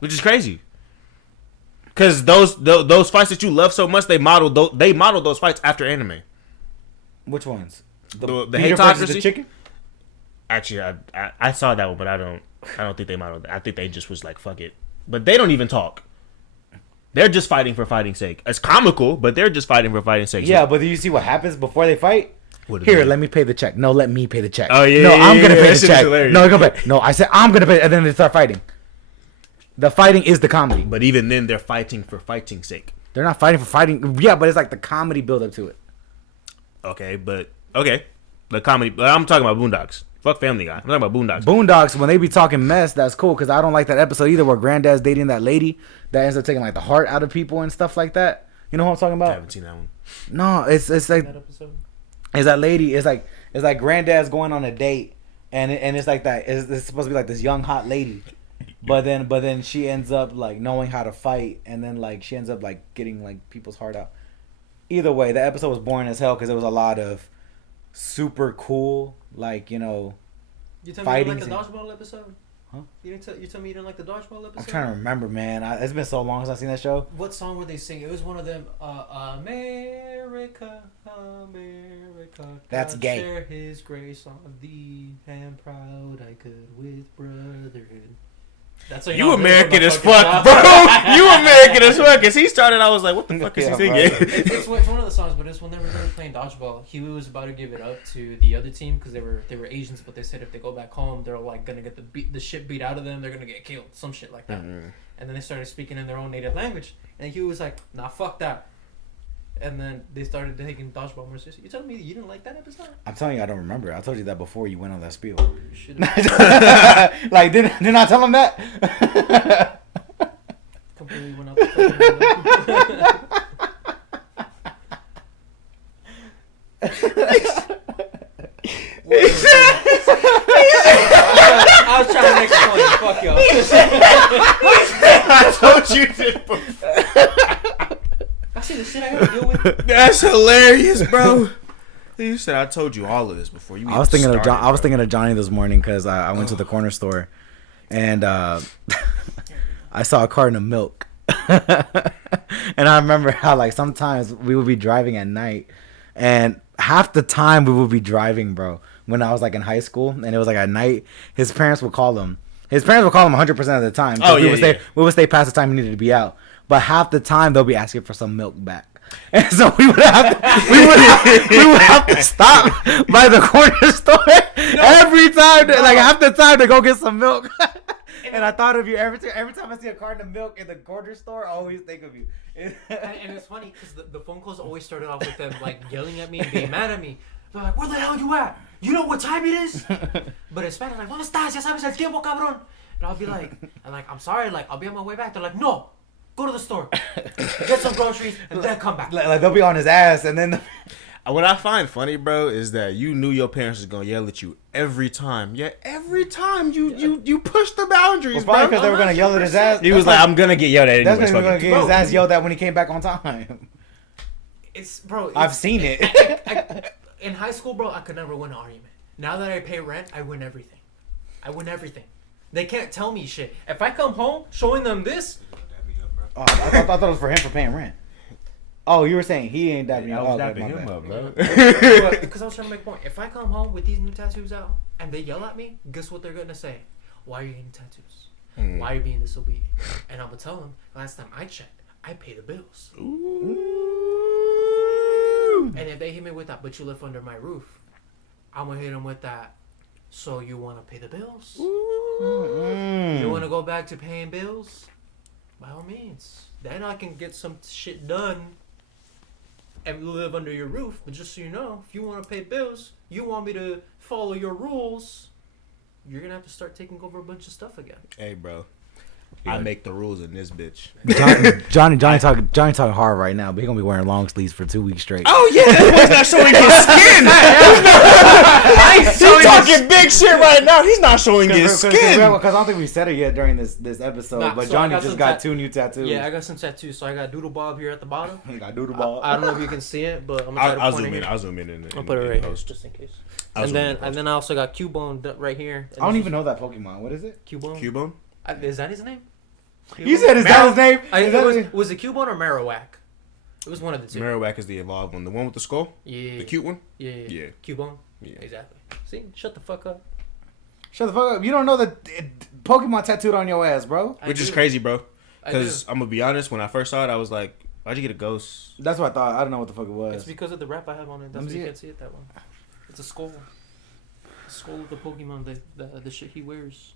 Which is crazy. Because those fights that you love so much, they modeled those fights after anime. Which ones? The Peter hatocracy. versus the chicken. Actually, I saw that one, but I don't think they modeled that. I think they just was like, fuck it. But they don't even talk. They're just fighting for fighting's sake. It's comical, but they're just fighting for fighting's sake. Yeah, but do you see what happens before they fight? Here, let me pay the check. No, let me pay the check. Oh yeah. No, I'm gonna pay the check. Hilarious. No, go back. No, I said I'm gonna pay, and then they start fighting. The fighting is the comedy. But even then, they're fighting for fighting's sake. They're not fighting for fighting. Yeah, but it's like the comedy build up to it. Okay. The comedy. But I'm talking about Boondocks. Fuck Family Guy. I'm talking about Boondocks. Boondocks, when they be talking mess, that's cool because I don't like that episode either where Granddad's dating that lady that ends up taking like the heart out of people and stuff like that. You know what I'm talking about? I haven't seen that one. No, it's like That episode. it's that lady. It's like Granddad's going on a date and it's like that. It's supposed to be like this young hot lady, but then she ends up like knowing how to fight and then like she ends up like getting like people's heart out. Either way, the episode was boring as hell because there was a lot of super cool like You tell me you didn't like the dodgeball episode? Huh? You tell me you didn't like the dodgeball episode? I'm trying to remember, man. It's been so long since I've seen that show. What song were they singing? It was one of them. America, America. That's God gay. Share His grace on thee, and proud I could with brotherhood. That's You American as fuck, bro. You American as fuck. Cause he started, I was like, what the fuck is he singing? It's one of the songs, but it's whenever they were playing dodgeball. He was about to give it up to the other team because they were Asians, but they said if they go back home, they're like gonna get the shit beat out of them. They're gonna get killed, some shit like that. Mm-hmm. And then they started speaking in their own native language, and he was like, "Nah, fuck that." And then they started taking dodgeball more seriously. You telling me you didn't like that episode? I'm telling you, I don't remember. I told you that before you went on that spiel. Like, didn't I tell him that? Completely went out the I was trying to explain. Fuck y'all. I told you this before. I see the shit I gotta deal with. That's hilarious, bro. You said I told you all of this before. I was thinking of Johnny this morning because I went to the corner store and I saw a carton of milk. And I remember how like sometimes we would be driving at night and half the time we would be driving, bro, when I was like in high school and it was like at night, his parents would call him 100% of the time. Oh, we would stay past the time he needed to be out. But half the time they'll be asking for some milk back. And so we would have to stop by the corner store every time, like half the time to go get some milk. And I thought of you every time I see a carton of milk in the corner store. I always think of you. And it's funny because the phone calls always started off with them like yelling at me and being mad at me. They're like, "Where the hell you at? You know what time it is?" But in Spanish, like, "¿Dónde estás? Ya sabes el tiempo, cabrón." And I'll be like, "I'm sorry, like I'll be on my way back." They're like, "No. Go to the store, get some groceries, and then come back." Like they'll be on his ass, and then what I find funny, bro, is that you knew your parents was gonna yell at you every time. Yeah, every time you push the boundaries, probably bro. because they were gonna yell at his ass. He was like, "I'm gonna get yelled at anyways." That's gonna get his ass yelled at when he came back on time. I've seen it. In high school, bro, I could never win an argument. Now that I pay rent, I win everything. They can't tell me shit. If I come home showing them this. Oh, I thought it was for him for paying rent. Oh, you were saying he ain't dapping you up. I was dapping him up, bro. Because I was trying to make a point. If I come home with these new tattoos out and they yell at me, guess what they're going to say? "Why are you getting tattoos? Why are you being disobedient?" And I'm going to tell them, last time I checked, I pay the bills. Ooh. And if they hit me with that, "But you live under my roof," I'm going to hit them with that, "So you want to pay the bills? You want to go back to paying bills? By all means. Then I can get some shit done and live under your roof. But just so you know, if you want to pay bills, you want me to follow your rules, you're going to have to start taking over a bunch of stuff again." Hey, bro. I make the rules in this bitch. Johnny talking hard right now, but he's gonna be wearing long sleeves for 2 weeks straight. Oh yeah, that boy's not showing his skin. He's talking big shit right now. He's not showing his skin. Because I don't think we said it yet during this episode. But so Johnny just got 2 new tattoos. Yeah, I got some tattoos. So I got Doodle Bob here at the bottom. You got Doodle Bob. I don't know if you can see it, but I'm gonna try to point it here. I'll zoom in. I'll put it right here, just in case. And then I also got Cubone right here. I don't even know that Pokemon. What is it? Cubone. Is that his name? You said, "Is that his name?" Was it Cubone or Marowak? It was one of the two. Marowak is the evolved one. The one with the skull? Yeah. The cute one? Yeah. Cubone? Yeah. Exactly. See? Shut the fuck up. Shut the fuck up. You don't know that Pokemon tattooed on your ass, bro. Which is crazy, bro. Because I'm going to be honest, when I first saw it, I was like, why'd you get a ghost? That's what I thought. I don't know what the fuck it was. It's because of the wrap I have on it. That's why you can't see it that way. It's a skull. The skull of the Pokemon, the shit he wears.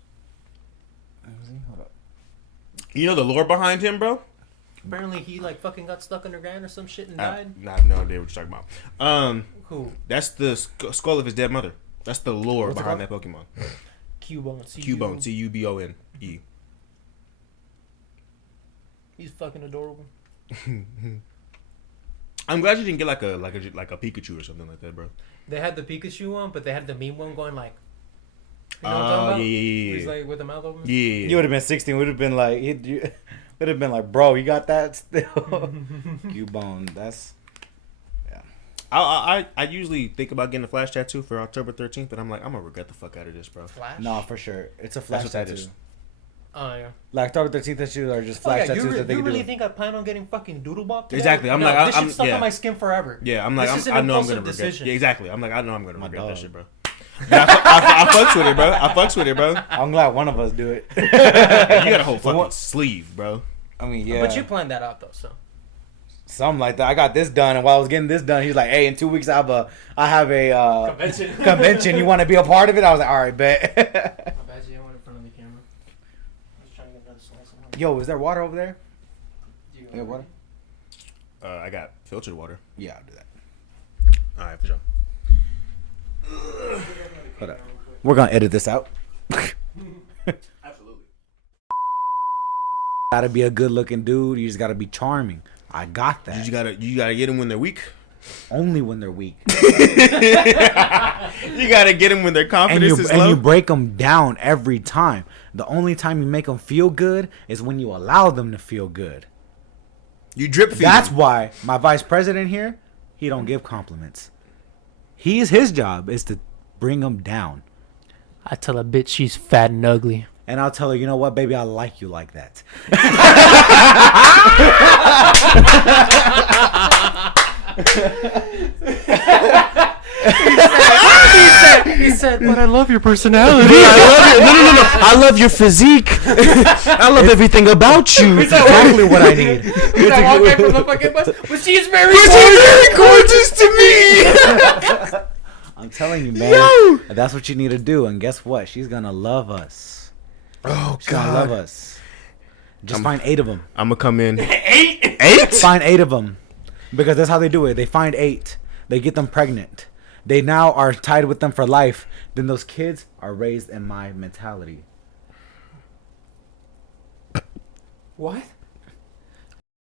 Hold up. You know the lore behind him, bro? Apparently he like fucking got stuck underground or some shit and died. I have no idea what you're talking about. Who? That's the skull of his dead mother. That's the lore behind that Pokemon. Cubone. Cubone. Cubone. He's fucking adorable. I'm glad you didn't get like a Pikachu or something like that, bro. They had the Pikachu one, but they had the meme one going like. You know what I'm talking about? Yeah. He's like with the mouth open. Yeah. You would have been 16. Would have been like, would have been like, bro, you got that still? Cubone. That's. Yeah. I usually think about getting a Flash tattoo for October 13th, but I'm like, I'm gonna regret the fuck out of this, bro. Flash? No, for sure. It's a Flash tattoo. That is. Oh yeah. Like October 13th tattoos are just Flash tattoos that they you can really do. think I plan on getting fucking doodle bop today? Exactly. I'm no, like, this shit's stuck on my skin forever. Yeah, I'm like, I know I'm gonna regret. Decision. Yeah, exactly. I'm like, I know I'm gonna regret that shit, bro. I fucks with it, bro. I fucks with it, bro. I'm glad one of us do it. You got a whole fucking sleeve, bro. I mean, yeah. But you planned that out though, so. Something like that. I got this done, and while I was getting this done, he was like, "Hey, in 2 weeks I have a convention. You want to be a part of it?" I was like, "All right, bet." My bad, I went in front of the camera. I was trying to get another slice. Yo, is there water over there? Do you Yeah, water. I got filtered water. Yeah, I'll do that. All right, for sure. Hold up. We're gonna edit this out. Absolutely. Gotta be a good-looking dude. You just gotta be charming. I got that. You gotta get them when they're weak. Only when they're weak. You gotta get them when their confidence is low. And you break them down every time. The only time you make them feel good is when you allow them to feel good. You drip feed. That's why my vice president here, he don't give compliments. His job is to bring them down. I tell a bitch she's fat and ugly. And I'll tell her, you know what, baby, I like you like that. He said, but I love your personality. I love your physique. I love everything about you. It's exactly what I need. He's like, walking from the fucking bus, but she's very gorgeous to me. I'm telling you, man. That's what you need to do. And guess what? She's going to love us. Oh, She's going to love us. Just find 8 of them. I'm going to come in. 8? Find 8 of them. Because that's how they do it. They find 8. They get them pregnant. They now are tied with them for life. Then those kids are raised in my mentality. What?